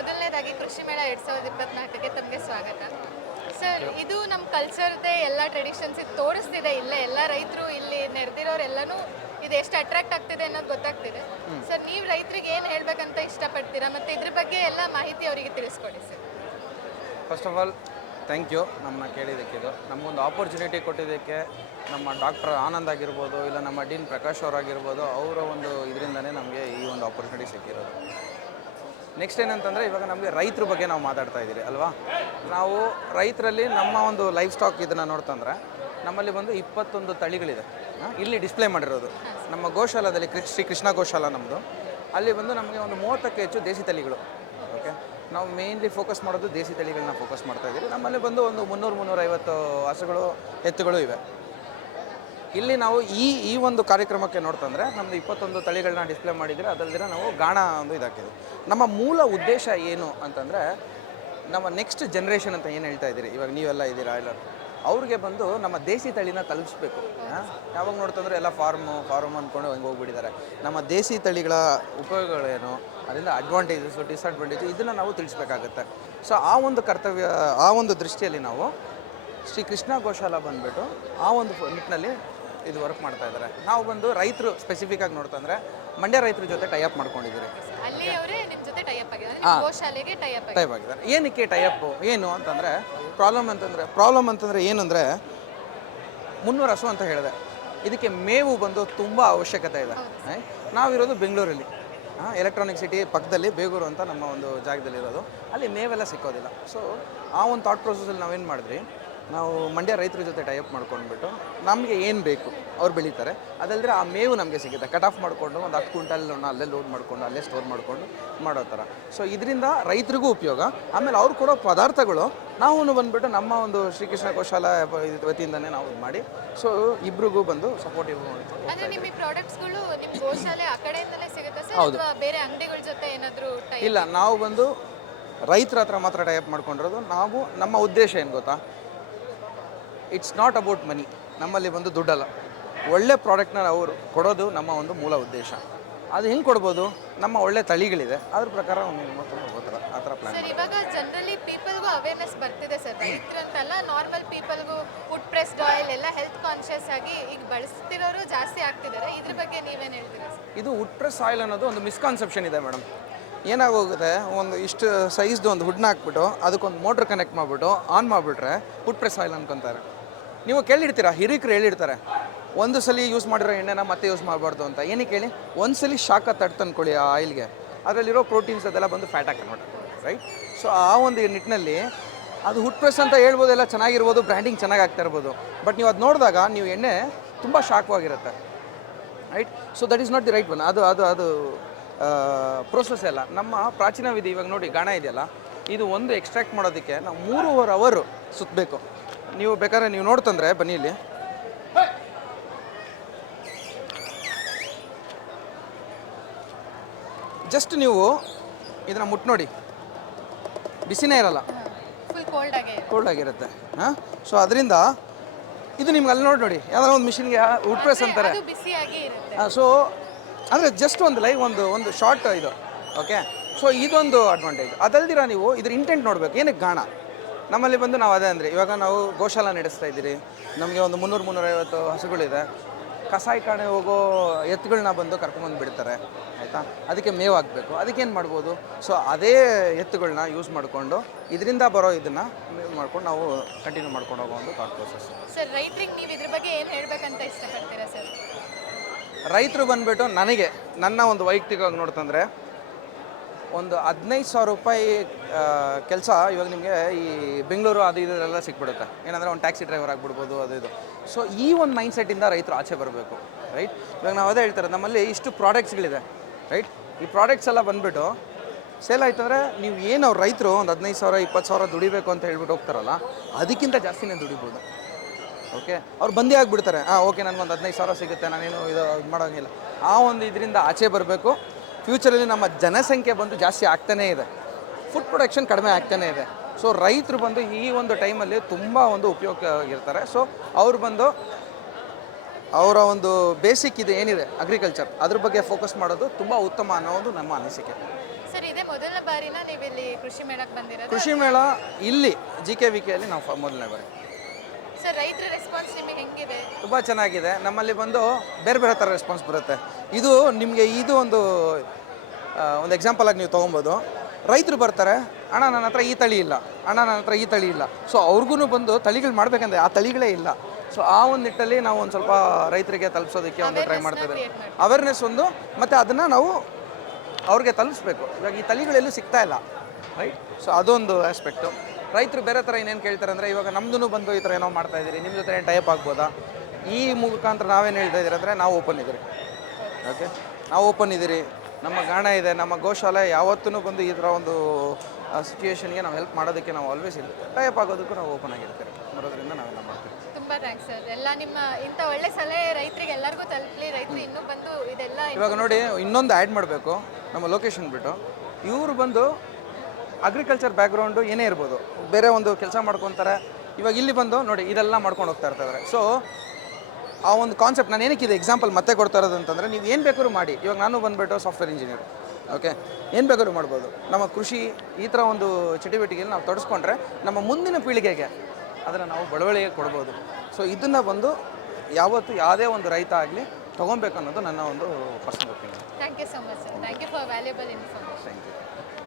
ಮೊದಲನೇದಾಗಿ ಕೃಷಿ ಮೇಳ 2024ಕ್ಕೆ ತಮಗೆ ಸ್ವಾಗತ. ಸರ್, ಇದು ನಮ್ಮ ಕಲ್ಚರ್ದೇ ಎಲ್ಲ ಟ್ರೆಡಿಷನ್ಸ್ ಇದು ತೋರಿಸ್ತಿದೆ. ಇಲ್ಲೇ ಎಲ್ಲ ರೈತರು ಇಲ್ಲಿ ನೆರೆದಿರೋರೆಲ್ಲನೂ ಇದು ಎಷ್ಟು ಅಟ್ರಾಕ್ಟ್ ಆಗ್ತಿದೆ ಅನ್ನೋದು ಗೊತ್ತಾಗ್ತಿದೆ. ಸರ್, ನೀವು ರೈತರಿಗೆ ಏನು ಹೇಳ್ಬೇಕಂತ ಇಷ್ಟಪಡ್ತೀರಾ ಮತ್ತು ಇದ್ರ ಬಗ್ಗೆ ಎಲ್ಲ ಮಾಹಿತಿ ಅವರಿಗೆ ತಿಳಿಸ್ಕೊಡಿ sir. First of all thank you ನಮ್ಮನ್ನ ಕೇಳಿದ್ದಕ್ಕೆ. ಇದು ನಮಗೊಂದು ಆಪರ್ಚುನಿಟಿ ಕೊಟ್ಟಿದ್ದಕ್ಕೆ ನಮ್ಮ ಡಾಕ್ಟರ್ ಆನಂದ್ ಆಗಿರ್ಬೋದು, ಇಲ್ಲ ನಮ್ಮ ಡೀನ್ ಪ್ರಕಾಶ್ ಅವರಾಗಿರ್ಬೋದು, ಅವರ ಒಂದು ಇದರಿಂದನೇ ನಮಗೆ ಈ ಒಂದು ಆಪರ್ಚುನಿಟಿ ಸಿಕ್ಕಿರೋದು. ನೆಕ್ಸ್ಟ್ ಏನಂತಂದರೆ, ಇವಾಗ ನಮಗೆ ರೈತರ ಬಗ್ಗೆ ನಾವು ಮಾತಾಡ್ತಾ ಇದ್ದೀರಿ ಅಲ್ವಾ. ನಾವು ರೈತರಲ್ಲಿ ನಮ್ಮ ಒಂದು ಲೈಫ್ ಸ್ಟಾಕ್ ಇದನ್ನು ನೋಡ್ತಂದ್ರೆ ನಮ್ಮಲ್ಲಿ ಬಂದು 21 ತಳಿಗಳಿದೆ. ಇಲ್ಲಿ ಡಿಸ್ಪ್ಲೇ ಮಾಡಿರೋದು ನಮ್ಮ ಗೋಶಾಲದಲ್ಲಿ ಶ್ರೀ ಕೃಷ್ಣ ಗೋಶಾಲ ನಮ್ಮದು. ಅಲ್ಲಿ ಬಂದು ನಮಗೆ ಒಂದು 30ಕ್ಕೂ ಹೆಚ್ಚು ದೇಸಿ ತಳಿಗಳು. ಓಕೆ, ನಾವು ಮೇನ್ಲಿ ಫೋಕಸ್ ಮಾಡೋದು ದೇಸಿ ತಳಿಗಳನ್ನ ಫೋಕಸ್ ಮಾಡ್ತಾ ಇದ್ದೀವಿ. ನಮ್ಮಲ್ಲಿ ಬಂದು ಒಂದು 300-350 ಹಸುಗಳು ಎತ್ತುಗಳು ಇವೆ. ಇಲ್ಲಿ ನಾವು ಈ ಒಂದು ಕಾರ್ಯಕ್ರಮಕ್ಕೆ ನೋಡ್ತಂದರೆ ನಮ್ಮದು 21 ತಳಿಗಳನ್ನ ಡಿಸ್ಪ್ಲೇ ಮಾಡಿದರೆ, ಅದಲ್ಲದೆ ನಾವು ಗಾಣ ಒಂದು ಇದಾಕಿದೆ. ನಮ್ಮ ಮೂಲ ಉದ್ದೇಶ ಏನು ಅಂತಂದರೆ, ನಮ್ಮ ನೆಕ್ಸ್ಟ್ ಜನ್ರೇಷನ್ ಅಂತ ಏನು ಹೇಳ್ತಾ ಇದ್ದೀರಿ, ಇವಾಗ ನೀವೆಲ್ಲ ಇದ್ದೀರಾ ಎಲ್ಲರೂ, ಅವ್ರಿಗೆ ಬಂದು ನಮ್ಮ ದೇಸಿ ತಳಿನ ತಲುಪಿಸ್ಬೇಕು. ಯಾವಾಗ ನೋಡ್ತಂದ್ರೆ ಎಲ್ಲ ಫಾರ್ಮ್ ಅಂದ್ಕೊಂಡು ಹಂಗೆ ಹೋಗ್ಬಿಟ್ಟಿದ್ದಾರೆ. ನಮ್ಮ ದೇಸಿ ತಳಿಗಳ ಉಪಯೋಗಗಳೇನು, ಅದರಿಂದ ಅಡ್ವಾಂಟೇಜಸ್ಸು ಡಿಸ್ಅಡ್ವಾಂಟೇಜು ಇದನ್ನು ನಾವು ತಿಳಿಸ್ಬೇಕಾಗತ್ತೆ. ಸೊ ಆ ಒಂದು ಕರ್ತವ್ಯ, ಆ ಒಂದು ದೃಷ್ಟಿಯಲ್ಲಿ ನಾವು ಶ್ರೀ ಕೃಷ್ಣ ಗೋಶಾಲ ಬಂದುಬಿಟ್ಟು ಆ ಒಂದು ನಿಟ್ಟಿನಲ್ಲಿ ಇದು ವರ್ಕ್ ಮಾಡ್ತಾ ಇದ್ದಾರೆ. ನಾವು ಬಂದು ರೈತರು ಸ್ಪೆಸಿಫಿಕ್ ಆಗಿ ನೋಡ್ತಂದ್ರೆ ಮಂಡ್ಯ ರೈತರ ಜೊತೆ ಟೈಅಪ್ ಮಾಡ್ಕೊಂಡಿದ್ದೀರಿ. ಟೈಪ್ ಆಗಿದ್ದಾರೆ. ಏನಕ್ಕೆ ಟೈಅಪ್ ಏನು ಅಂತಂದರೆ, ಪ್ರಾಬ್ಲಮ್ ಅಂತಂದರೆ ಏನಂದರೆ, 300 ಹಸು ಅಂತ ಹೇಳಿದೆ. ಇದಕ್ಕೆ ಮೇವು ಬಂದು ತುಂಬ ಅವಶ್ಯಕತೆ ಇದೆ. ನಾವಿರೋದು ಬೆಂಗಳೂರಲ್ಲಿ, ಎಲೆಕ್ಟ್ರಾನಿಕ್ ಸಿಟಿ ಪಕ್ಕದಲ್ಲಿ ಬೇಗೂರು ಅಂತ ನಮ್ಮ ಒಂದು ಜಾಗದಲ್ಲಿರೋದು. ಅಲ್ಲಿ ಮೇವೆಲ್ಲ ಸಿಕ್ಕೋದಿಲ್ಲ. ಸೊ ಆ ಒಂದು ಥಾಟ್ ಪ್ರೊಸೆಸಲ್ಲಿ ನಾವೇನು ಮಾಡಿದ್ವಿ, ನಾವು ಮಂಡ್ಯ ರೈತರ ಜೊತೆ ಟೈಅಪ್ ಮಾಡ್ಕೊಂಡ್ಬಿಟ್ಟು ನಮಗೆ ಏನು ಬೇಕು ಅವ್ರು ಬೆಳೀತಾರೆ, ಅದಲ್ಲದೆ ಆ ಮೇವು ನಮಗೆ ಸಿಗುತ್ತೆ. ಕಟ್ ಆಫ್ ಮಾಡಿಕೊಂಡು ಒಂದು 10 ಕ್ವಿಂಟಲ್ ಅಲ್ಲೇ ಲೋಡ್ ಮಾಡಿಕೊಂಡು ಅಲ್ಲೇ ಸ್ಟೋರ್ ಮಾಡಿಕೊಂಡು ಮಾಡೋ ಥರ. ಸೊ ಇದರಿಂದ ರೈತರಿಗೂ ಉಪಯೋಗ. ಆಮೇಲೆ ಅವ್ರು ಕೊಡೋ ಪದಾರ್ಥಗಳು ನಾವು ಬಂದುಬಿಟ್ಟು ನಮ್ಮ ಒಂದು ಶ್ರೀಕೃಷ್ಣ ಗೋಶಾಲ ವತಿಯಿಂದನೇ ನಾವು ಮಾಡಿ, ಸೊ ಇಬ್ರಿಗೂ ಬಂದು ಸಪೋರ್ಟಿವ್. ಹೌದು, ಇಲ್ಲ ನಾವು ಬಂದು ರೈತರ ಹತ್ರ ಮಾತ್ರ ಟೈಅಪ್ ಮಾಡ್ಕೊಂಡಿರೋದು. ನಾವು ನಮ್ಮ ಉದ್ದೇಶ ಏನು ಗೊತ್ತಾ, ಇಟ್ಸ್ ನಾಟ್ ಅಬೌಟ್ ಮನಿ. ನಮ್ಮಲ್ಲಿ ಬಂದು ದುಡ್ಡಲ್ಲ, ಒಳ್ಳೆ ಪ್ರಾಡಕ್ಟ್ನ ಅವರು ಕೊಡೋದು ನಮ್ಮ ಒಂದು ಮೂಲ ಉದ್ದೇಶ. ಅದು ಹೆಂಗೆ ಕೊಡ್ಬೋದು, ನಮ್ಮ ಒಳ್ಳೆ ತಳಿಗಳಿದೆ, ಅದ್ರ ಪ್ರಕಾರ ಆ ಥರ ಪ್ಲಾನ್. ಸರ್, ಇವಾಗ ಜನರಲಿ ಪೀಪಲ್ಗೂ ಅವೇರ್ನೆಸ್ ಬರ್ತಿದೆ sir, ರೈತರಂತಲ್ಲ normal ಪೀಪಲ್ಗೂ food pressed oil ಎಲ್ಲ ಹೆಲ್ತ್ ಕಾನ್ಷಿಯಸ್ ಆಗಿ ಈಗ ಬಳಸ್ತಿರೋರು ಜಾಸ್ತಿ ಆಗ್ತಿದ್ದಾರೆ. ಇದ್ರ ಬಗ್ಗೆ ನೀವೇನು ಹೇಳ್ತೀರಾ ಸರ್? ಇದು ವುಡ್ ಪ್ರೆಸ್ ಆಯಿಲ್ ಅನ್ನೋದು ಒಂದು ಮಿಸ್ಕಾನ್ಸೆಪ್ಷನ್ ಇದೆ ಮೇಡಮ್. ಏನಾಗೋಗುತ್ತೆ, ಒಂದು ಇಷ್ಟು ಸೈಜ್ದು ಒಂದು ಹುಡ್ನ ಹಾಕ್ಬಿಟ್ಟು ಅದಕ್ಕೊಂದು ಮೋಟ್ರ್ ಕನೆಕ್ಟ್ ಮಾಡಿಬಿಟ್ಟು ಆನ್ ಮಾಡಿಬಿಟ್ರೆ ವುಡ್ ಪ್ರೆಸ್ ಆಯಿಲ್ ಅನ್ಕೊತಾರೆ. ನೀವು ಕೇಳಿರ್ತೀರಾ, ಹಿರಿಕರು ಹೇಳಿರ್ತಾರೆ, ಒಂದು ಸಲ ಯೂಸ್ ಮಾಡಿರೋ ಎಣ್ಣೆನ ಮತ್ತೆ ಯೂಸ್ ಮಾಡಬಾರ್ದು ಅಂತ. ಏನಕ್ಕೆ ಹೇಳಿ, ಒಂದು ಸಲ ಶಾಖ ತಟ್ಟು ಅಂದ್ಕೊಳ್ಳಿ ಆ ಆಯಿಲ್ಗೆ, ಅದರಲ್ಲಿರೋ ಪ್ರೋಟೀನ್ಸ್ ಅದೆಲ್ಲ ಬಂದು ಫ್ಯಾಟಾಗಿ ಕನ್ವರ್ಟ್, ರೈಟ್. ಸೊ ಆ ಒಂದು ನಿಟ್ಟಿನಲ್ಲಿ ಅದು ವುಡ್ ಪ್ರೆಸ್ ಅಂತ ಹೇಳ್ಬೋದು, ಎಲ್ಲ ಚೆನ್ನಾಗಿರ್ಬೋದು, ಬ್ರ್ಯಾಂಡಿಂಗ್ ಚೆನ್ನಾಗಿ ಆಗ್ತಾ ಇರ್ಬೋದು. ಬಟ್ ನೀವು ಅದು ನೋಡಿದಾಗ ನೀವು ಎಣ್ಣೆ ತುಂಬ ಶಾಖವಾಗಿರುತ್ತೆ, right. So that is not the right one. ಅದು ಪ್ರೋಸೆಸ್ ಎಲ್ಲ ನಮ್ಮ ಪ್ರಾಚೀನ ವಿಧಿ. ಇವಾಗ ನೋಡಿ, ಗಾಣ ಇದೆಯಲ್ಲ, ಇದು ಒಂದು ಎಕ್ಸ್ಟ್ರಾಕ್ಟ್ ಮಾಡೋದಕ್ಕೆ ನಾವು 3.5 ಅವರ್ ಸುತ್ತಬೇಕು. ನೀವು ಬೇಕಾದ್ರೆ ನೀವು ನೋಡ್ತಂದ್ರೆ ಬನ್ನಿ, ಇಲ್ಲಿ ಜಸ್ಟ್ ನೀವು ಇದನ್ನು ಮುಟ್ಟು ನೋಡಿ, ಬಿಸಿನೇ ಇರಲ್ಲ, ಕೋಲ್ಡ್ ಆಗಿರುತ್ತೆ. ಸೊ ಅದರಿಂದ ಇದು ನಿಮ್ಗೆ ಅಲ್ಲಿ ನೋಡಿ ಯಾವ್ದಾರ ಒಂದು ಮಿಷಿನ್ಗೆ ವುಡ್ ಪ್ರೆಸ್ ಅಂತಾರೆ. ಸೊ ಅಂದರೆ ಜಸ್ಟ್ ಒಂದು ಲೈವ್ ಒಂದು ಶಾರ್ಟ್ ಇದು. ಓಕೆ, ಸೊ ಇದೊಂದು ಅಡ್ವಾಂಟೇಜ್. ಅದಲ್ದಿರ ನೀವು ಇದ್ರ ಇಂಟೆಂಟ್ ನೋಡಬೇಕು. ಏನಕ್ಕೆ ಗಾಣ ನಮ್ಮಲ್ಲಿ ಬಂದು ನಾವು ಅದೇ ಅಂದರೆ, ಇವಾಗ ನಾವು ಗೋಶಾಲ ನಡೆಸ್ತಾ ಇದ್ದೀರಿ, ನಮಗೆ ಒಂದು 300-350 ಹಸುಗಳಿದೆ. ಕಸಾಯಿಖಾನೆ ಹೋಗೋ ಎತ್ತುಗಳನ್ನ ಬಂದು ಕರ್ಕೊಂಬಂದು ಬಿಡ್ತಾರೆ, ಆಯಿತಾ. ಅದಕ್ಕೆ ಮೇವು ಹಾಕಬೇಕು. ಅದಕ್ಕೇನು ಮಾಡ್ಬೋದು, ಸೊ ಅದೇ ಎತ್ತುಗಳನ್ನ ಯೂಸ್ ಮಾಡಿಕೊಂಡು ಇದರಿಂದ ಬರೋ ಇದನ್ನು ಮೇವು ಮಾಡ್ಕೊಂಡು ನಾವು ಕಂಟಿನ್ಯೂ ಮಾಡ್ಕೊಂಡು ಹೋಗೋ ಒಂದು ಥಾಟ್ ಪ್ರೊಸೆಸ್. ಸರ್, ರೈತರಿಗೆ ನೀವು ಇದ್ರ ಬಗ್ಗೆ ಏನು ಹೇಳಬೇಕಂತ ಇಷ್ಟಪಡ್ತೀರಾ ಸರ್? ರೈತರು ಬಂದುಬಿಟ್ಟು ನನಗೆ ನನ್ನ ಒಂದು ವೈಯಕ್ತಿಕವಾಗಿ ನೋಡ್ತಂದರೆ, ಒಂದು 15,000 ರೂಪಾಯಿ ಕೆಲಸ ಇವಾಗ ನಿಮಗೆ ಈ ಬೆಂಗಳೂರು ಅದು ಇದೆಲ್ಲ ಸಿಕ್ಬಿಡುತ್ತೆ. ಏನಂದರೆ ಒಂದು ಟ್ಯಾಕ್ಸಿ ಡ್ರೈವರ್ ಆಗಿಬಿಡ್ಬೋದು, ಅದು ಇದು. ಸೊ ಈ ಒಂದು ಮೈಂಡ್ಸೆಟ್ಟಿಂದ ರೈತರು ಆಚೆ ಬರಬೇಕು, ರೈಟ್. ಇವಾಗ ನಾವು ಅದೇ ಹೇಳ್ತಾರೆ, ನಮ್ಮಲ್ಲಿ ಇಷ್ಟು ಪ್ರಾಡಕ್ಟ್ಸ್ಗಳಿದೆ, ರೈಟ್. ಈ ಪ್ರಾಡಕ್ಟ್ಸ್ ಎಲ್ಲ ಬಂದುಬಿಟ್ಟು ಸೇಲ್ ಆಯ್ತು ಅಂದರೆ ನೀವು ಏನು ಅವ್ರು ರೈತರು ಒಂದು 15,000 20,000 ದುಡಿಬೇಕು ಅಂತ ಹೇಳ್ಬಿಟ್ಟು ಹೋಗ್ತಾರಲ್ಲ, ಅದಕ್ಕಿಂತ ಜಾಸ್ತಿನೇ ದುಡಿಬೋದು. ಓಕೆ, ಅವ್ರು ಬಂದೇ ಆಗಿಬಿಡ್ತಾರೆ. ಓಕೆ, ನನಗೊಂದು 15,000 ಸಿಗುತ್ತೆ, ನಾನೇನು ಇದು ಮಾಡೋಂಗಿಲ್ಲ. ಆ ಒಂದು ಇದರಿಂದ ಆಚೆ ಬರಬೇಕು. ಫ್ಯೂಚರಲ್ಲಿ ನಮ್ಮ ಜನಸಂಖ್ಯೆ ಬಂದು ಜಾಸ್ತಿ ಆಗ್ತಾನೇ ಇದೆ, ಫುಡ್ ಪ್ರೊಡಕ್ಷನ್ ಕಡಿಮೆ ಆಗ್ತಾನೇ ಇದೆ. ಸೊ ರೈತರು ಬಂದು ಈ ಒಂದು ಟೈಮಲ್ಲಿ ತುಂಬ ಒಂದು ಉಪಯೋಗವಾಗಿರ್ತಾರೆ. ಸೊ ಅವ್ರು ಬಂದು ಅವರ ಒಂದು ಬೇಸಿಕ್ ಇದು ಏನಿದೆ ಅಗ್ರಿಕಲ್ಚರ್, ಅದ್ರ ಬಗ್ಗೆ ಫೋಕಸ್ ಮಾಡೋದು ತುಂಬ ಉತ್ತಮ ಅನ್ನೋ ಒಂದು ನಮ್ಮ ಅನಿಸಿಕೆ. ಸರ್, ಇದೇ ಮೊದಲ ಬಾರಿನ ನೀವು ಇಲ್ಲಿ ಕೃಷಿ ಮೇಳಕ್ಕೆ ಬಂದಿರೋದು? ಕೃಷಿ ಮೇಳ ಇಲ್ಲಿ GKVKಯಲ್ಲಿ ನಾವು ಮೊದಲನೇ ಬಾರಿ. ಸರ್ ರೈತರ ರೆಸ್ಪಾನ್ಸ್ ನಿಮಗೆ ಹೆಂಗಿದೆ? ತುಂಬ ಚೆನ್ನಾಗಿದೆ. ನಮ್ಮಲ್ಲಿ ಬಂದು ಬೇರೆ ಬೇರೆ ಥರ ರೆಸ್ಪಾನ್ಸ್ ಬರುತ್ತೆ. ಇದು ನಿಮಗೆ ಇದು ಒಂದು ಎಕ್ಸಾಂಪಲ್ ಆಗಿ ನೀವು ತೊಗೊಬೋದು. ರೈತರು ಬರ್ತಾರೆ, ಅಣ್ಣ ನನ್ನ ಹತ್ರ ಈ ತಳಿ ಇಲ್ಲ, ಅಣ್ಣ ನನ್ನ ಹತ್ರ ಈ ತಳಿ ಇಲ್ಲ. ಸೊ ಅವ್ರಿಗೂ ಬಂದು ತಳಿಗಳು ಮಾಡಬೇಕಂದ್ರೆ ಆ ತಳಿಗಳೇ ಇಲ್ಲ. ಸೊ ಆ ಒಂದು ನಿಟ್ಟಲ್ಲಿ ನಾವು ಒಂದು ಸ್ವಲ್ಪ ರೈತರಿಗೆ ತಲುಪಿಸೋದಕ್ಕೆ ಒಂದು ಟ್ರೈ ಮಾಡ್ತಾ ಇದ್ದೀವಿ. ಅವೇರ್ನೆಸ್ ಒಂದು, ಮತ್ತು ಅದನ್ನು ನಾವು ಅವ್ರಿಗೆ ತಲುಪಿಸ್ಬೇಕು. ಇವಾಗ ಈ ತಳಿಗಳೆಲ್ಲೂ ಸಿಗ್ತಾ ಇಲ್ಲ, ರೈಟ್? ಸೊ ಅದೊಂದು ಆಸ್ಪೆಕ್ಟು. ರೈತರು ಬೇರೆ ಥರ ಇನ್ನೇನು ಕೇಳ್ತಾರೆ ಅಂದರೆ, ಇವಾಗ ನಮ್ಮದು ಬಂದು ಈ ಥರ ಏನೋ ಮಾಡ್ತಾಯಿದ್ದೀರಿ, ನಿಮ್ಮ ಜೊತೆ ಏನು ಟೈಪ್ ಆಗ್ಬೋದಾ? ಈ ಮುಖಾಂತರ ನಾವೇನು ಹೇಳ್ತಾ ಇದ್ದೀರಿ ಅಂದರೆ, ನಾವು ಓಪನ್ ಇದ್ದೀರಿ. ಓಕೆ, ನಾವು ಓಪನ್ ಇದ್ದೀರಿ, ನಮ್ಮ ಗಾಣ ಇದೆ, ನಮ್ಮ ಗೋಶಾಲೆ ಯಾವತ್ತೂ ಬಂದು ಈ ಥರ ಒಂದು ಸಿಚುವೇಶನ್ಗೆ ನಾವು ಹೆಲ್ಪ್ ಮಾಡೋದಕ್ಕೆ ನಾವು ಆಲ್ವೇಸ್ ಇಲ್ಲ, ಟೈಪ್ ಆಗೋದಕ್ಕೂ ನಾವು ಓಪನ್ ಆಗಿರ್ತೀವಿ. ಬರೋದ್ರಿಂದ ನಾವೆಲ್ಲ ಮಾಡ್ತೀವಿ. ತುಂಬ ಥ್ಯಾಂಕ್ಸ್ ಸರ್. ಎಲ್ಲ ನಿಮ್ಮ ಇಂಥ ಒಳ್ಳೆ ಸಲಹೆ ರೈತರಿಗೆ ಎಲ್ಲರಿಗೂ ತಲುಪಲಿ, ರೈತರು ಇನ್ನೂ ಬಂದು ಇದೆಲ್ಲ. ಇವಾಗ ನೋಡಿ, ಇನ್ನೊಂದು ಆ್ಯಡ್ ಮಾಡಬೇಕು ನಮ್ಮ ಲೊಕೇಶನ್ ಬಿಟ್ಟು. ಇವರು ಬಂದು ಅಗ್ರಿಕಲ್ಚರ್ ಬ್ಯಾಕ್ಗ್ರೌಂಡು ಏನೇ ಇರ್ಬೋದು, ಬೇರೆ ಒಂದು ಕೆಲಸ ಮಾಡ್ಕೊತಾರೆ. ಇವಾಗ ಇಲ್ಲಿ ಬಂದು ನೋಡಿ ಇದೆಲ್ಲ ಮಾಡ್ಕೊಂಡು ಹೋಗ್ತಾ ಇರ್ತಾರೆ. ಸೊ ಆ ಒಂದು ಕಾನ್ಸೆಪ್ಟ್ ನಾನು ಏನಕ್ಕೆ ಇದು ಎಕ್ಸಾಂಪಲ್ ಮತ್ತೆ ಕೊಡ್ತಾ ಇರೋದು ಅಂತಂದರೆ, ನೀವು ಏನು ಬೇಕಾದ್ರೂ ಮಾಡಿ. ಇವಾಗ ನಾನು ಬಂದುಬಿಟ್ಟು ಸಾಫ್ಟ್ವೇರ್ ಇಂಜಿನಿಯರ್, ಓಕೆ, ಏನು ಬೇಕಾದ್ರೂ ಮಾಡ್ಬೋದು. ನಮ್ಮ ಕೃಷಿ ಈ ಥರ ಒಂದು ಚಟುವಟಿಕೆಯಲ್ಲಿ ನಾವು ತೊಡಸ್ಕೊಂಡ್ರೆ ನಮ್ಮ ಮುಂದಿನ ಪೀಳಿಗೆಗೆ ಅದನ್ನು ನಾವು ಬಳವಳಿಗೆ ಕೊಡ್ಬೋದು. ಸೊ ಇದನ್ನು ಬಂದು ಯಾವತ್ತು ಯಾವುದೇ ಒಂದು ರೈತ ಆಗಲಿ ತೊಗೊಬೇಕು ಅನ್ನೋದು ನನ್ನ ಒಂದು personal opinion. Thank you so much sir. Thank you for valuable information. Thank you.